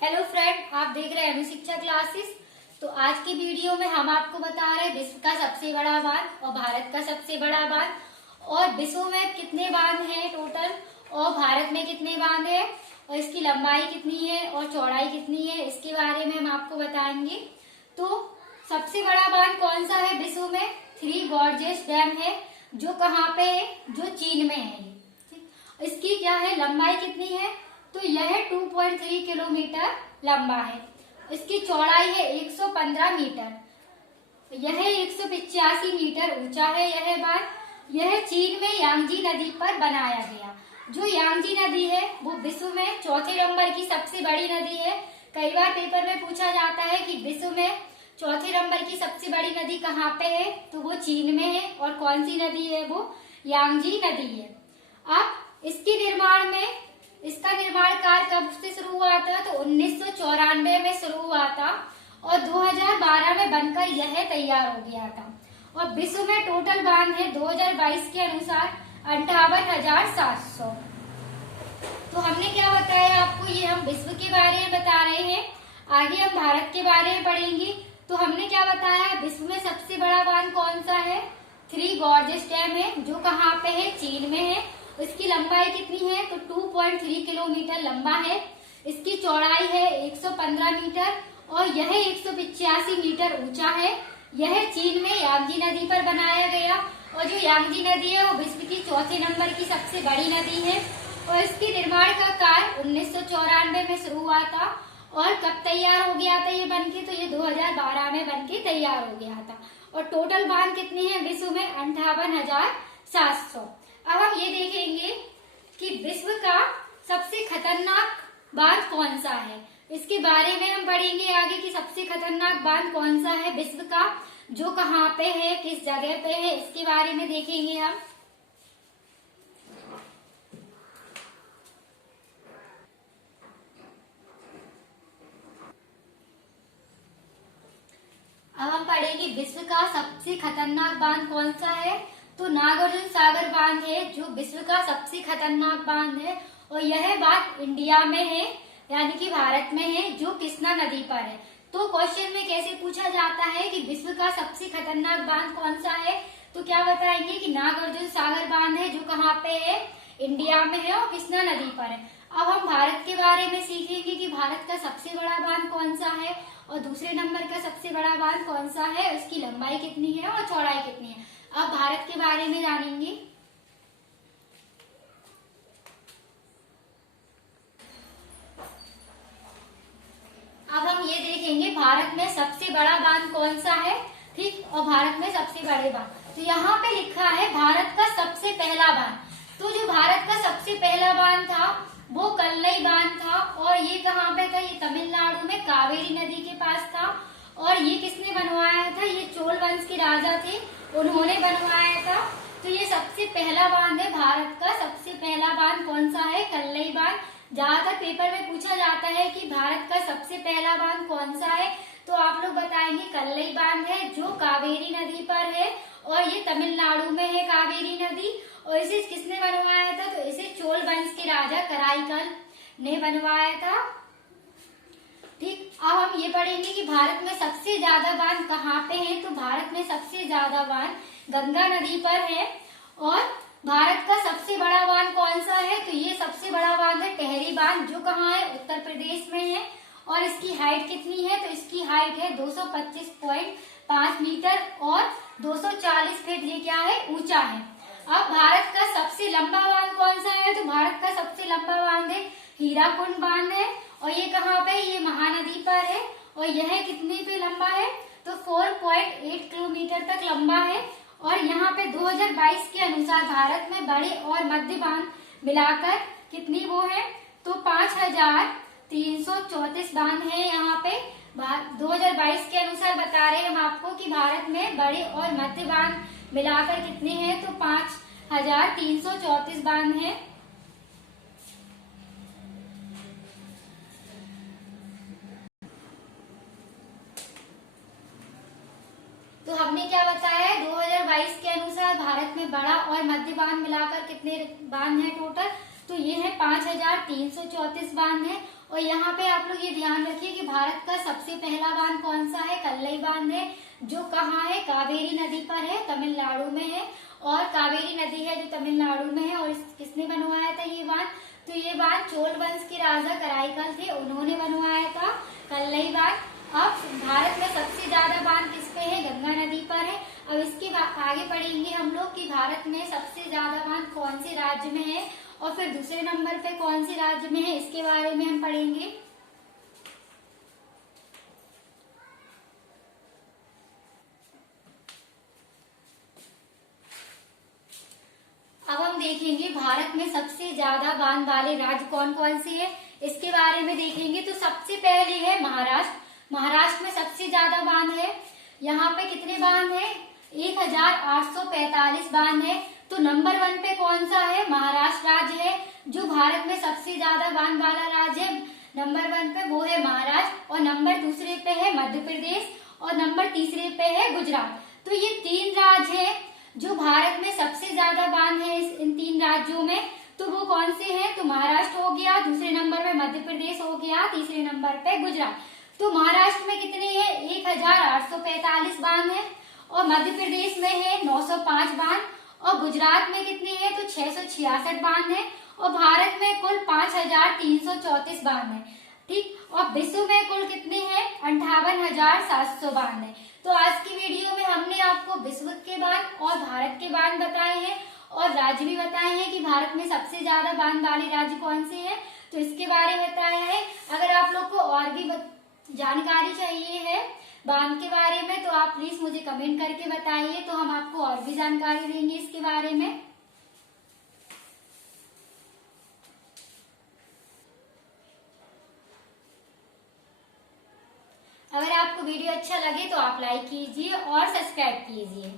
Hello friend, आप देख रहे हैं अनु शिक्षा क्लासेस। तो आज की वीडियो में हम आपको बता रहे हैं विश्व का सबसे बड़ा बांध और भारत का सबसे बड़ा बांध, और विश्व में कितने बांध हैं टोटल और भारत में कितने बांध है और इसकी लंबाई कितनी है और चौड़ाई कितनी है, इसके बारे में हम आपको बताएंगे। तो सबसे बड़ा बांध कौन सा है विश्व में? थ्री गॉर्जेस डैम है, जो कहाँ पे है? जो चीन में है। इसकी क्या है, लंबाई कितनी है? तो यह 2.3 किलोमीटर लंबा है। इसकी चौड़ाई है 115 मीटर। यह 185 मीटर ऊंचा है। यह बांध यह चीन में यांगजी नदी पर बनाया गया। जो यांगजी नदी है वो विश्व में चौथे नंबर की सबसे बड़ी नदी है। कई बार पेपर में पूछा जाता है कि विश्व में चौथे नंबर की सबसे बड़ी नदी कहाँ पे है, तो वो चीन में है। और कौन सी नदी है? वो यांगजी नदी है। अब इसका निर्माण कार्य कब से शुरू हुआ था? तो 1994 में शुरू हुआ था और 2012 में बनकर यह तैयार हो गया था। और विश्व में टोटल बांध है 2022 के अनुसार 58,700। तो हमने क्या बताया आपको, ये हम विश्व के बारे में बता रहे हैं। आगे हम भारत के बारे में पढ़ेंगे। तो हमने क्या बताया, विश्व में सबसे बड़ा बांध कौन सा है? थ्री गॉर्जेस डैम है, जो कहाँ पे है? चीन में है। इसकी लंबाई कितनी है? तो 2.3 किलोमीटर लंबा है। इसकी चौड़ाई है 115 मीटर और यह 185 मीटर ऊंचा है। यह चीन में यांगजी नदी पर बनाया गया। और जो यांगजी नदी है वो विश्व की चौथे नंबर की सबसे बड़ी नदी है। और इसके निर्माण का कार्य 1994 में शुरू हुआ था। और कब तैयार हो गया था ये बनके? तो ये 2012 में बनके तैयार हो गया था। और टोटल बांध कितनी है विश्व में? 58,700। अब हम ये देखेंगे कि विश्व का सबसे खतरनाक बांध कौन सा है। इसके बारे में हम पढ़ेंगे आगे कि सबसे खतरनाक बांध कौन सा है विश्व का, जो कहाँ पे है, किस जगह पे है, इसके बारे में देखेंगे हम। अब हम पढ़ेंगे विश्व का सबसे खतरनाक बांध कौन सा है। तो नागार्जुन सागर बांध है जो विश्व का सबसे खतरनाक बांध है। और यह बांध इंडिया में है, यानी कि भारत में है, जो कृष्णा नदी पर है। तो क्वेश्चन में कैसे पूछा जाता है कि विश्व का सबसे खतरनाक बांध कौन सा है, तो क्या बताएंगे कि नागार्जुन सागर बांध है, जो कहाँ पे है? इंडिया में है और कृष्णा नदी पर है। अब हम भारत के बारे में सीखेंगे कि भारत का सबसे बड़ा बांध कौन सा है और दूसरे नंबर का सबसे बड़ा बांध कौन सा है, उसकी लंबाई कितनी है और चौड़ाई कितनी है। अब भारत के बारे में जानेंगे। अब हम ये देखेंगे भारत में सबसे बड़ा बांध कौन सा है, ठीक, और भारत में सबसे बड़े बांध। तो यहाँ पे लिखा है भारत का सबसे पहला बांध। तो जो भारत का सबसे पहला बांध था वो कल्लई बांध था। और ये कहाँ पे था? ये तमिलनाडु में कावेरी नदी के पास था। और ये किसने बनवाया था? ये चोल वंश के राजा थे, उन्होंने बनवाया था। तो ये सबसे पहला बांध है। भारत का सबसे पहला बांध कौन सा है? कल्लई बांध। ज्यादातर पेपर में पूछा जाता है कि भारत का सबसे पहला बांध कौन सा है, तो आप लोग बताएंगे कल्लई बांध है, जो कावेरी नदी पर है। और ये तमिलनाडु में है कावेरी नदी। और इसे किसने बनवाया था? तो इसे चोल वंश के राजा कराईकल ने बनवाया था, ठीक। अब हम ये पढ़ेंगे कि भारत में सबसे ज्यादा बांध कहाँ पे है। तो भारत में सबसे ज्यादा बांध गंगा नदी पर है। और भारत का सबसे बड़ा बांध कौन सा है? तो ये सबसे बड़ा बांध है टेहरी बांध, जो कहाँ है? उत्तर प्रदेश में है। और इसकी हाइट कितनी है? तो इसकी हाइट है 225.5 मीटर और 240 फीट। ये क्या है? ऊंचा है। अब भारत का सबसे लंबा बांध कौन सा है? तो भारत का सबसे लंबा बांध है हीराकुंड बांध है। और ये कहाँ पे? ये महानदी पर है। और यह कितने पे लंबा है? तो 4.8 किलोमीटर तक लंबा है। और यहाँ पे 2022 के अनुसार भारत में बड़े और मध्य बांध मिलाकर कितनी वो है? तो 5,334 बांध है। यहाँ पे 2022 के अनुसार बता रहे हैं हम आपको कि भारत में बड़े और मध्य बांध मिलाकर कितने हैं? तो 5,334 बांध है। तो हमने क्या बताया? 2022 के अनुसार भारत में बड़ा और मध्य बांध मिलाकर कितने बांध हैं टोटल? तो ये है 5334 बांध है। और यहाँ पे आप लोग ये ध्यान रखिए कि भारत का सबसे पहला बांध कौन सा है, कल्लई बांध है, जो कहाँ है, कावेरी नदी पर है, तमिलनाडु में है। और कावेरी नदी है जो तमिलनाडु में है। और किसने बनवाया था ये बांध, तो ये बांध चोल वंश के राजा कराईकल थे, उन्होंने बनवाया था कल्लई बांध। अब भारत में सबसे ज्यादा बांध किस पे है, गंगा नदी पर है। अब इसके आगे पढ़ेंगे हम लोग कि भारत में सबसे ज्यादा बांध कौन से राज्य में है और फिर दूसरे नंबर पे कौन से राज्य में है, इसके बारे में हम पढ़ेंगे। अब हम देखेंगे भारत में सबसे ज्यादा बांध वाले राज्य कौन कौन से हैं, इसके बारे में देखेंगे। तो सबसे पहले है महाराष्ट्र। महाराष्ट्र में सबसे ज्यादा बांध है। यहाँ पे कितने बांध है, 1845 बांध है। तो नंबर 1 पे कौन सा है, महाराष्ट्र राज्य है, जो भारत में सबसे ज्यादा बांध वाला राज्य है। नंबर 1 पे वो है महाराष्ट्र। और नंबर दूसरे पे है मध्य प्रदेश। और नंबर तीसरे पे है गुजरात। तो ये 3 राज्य है जो भारत में सबसे ज्यादा बांध है इन 3 राज्यों में। तो वो कौन से हैं, तो महाराष्ट्र हो गया, दूसरे नंबर पे मध्य प्रदेश हो गया, तीसरे नंबर पे गुजरात। तो महाराष्ट्र में कितने हैं, 1845 बांध है। और मध्य प्रदेश में है 905 बांध। और गुजरात में कितने हैं, तो 666 बांध है। और भारत में कुल 5334 बांध है। ठीक। और विश्व में कुल कितने हैं, 58,700 बांध है। तो आज की वीडियो में हमने आपको विश्व के बांध और भारत के बांध बताए हैं और राज्य भी बताए हैं कि भारत में सबसे ज्यादा बांध वाले राज्य कौन से हैं, तो इसके बारे में बताया है। अगर आप लोग को और भी जानकारी चाहिए है बांध के बारे में तो आप प्लीज मुझे कमेंट करके बताइए, तो हम आपको और भी जानकारी देंगे इसके बारे में। अगर आपको वीडियो अच्छा लगे तो आप लाइक कीजिए और सब्सक्राइब कीजिए।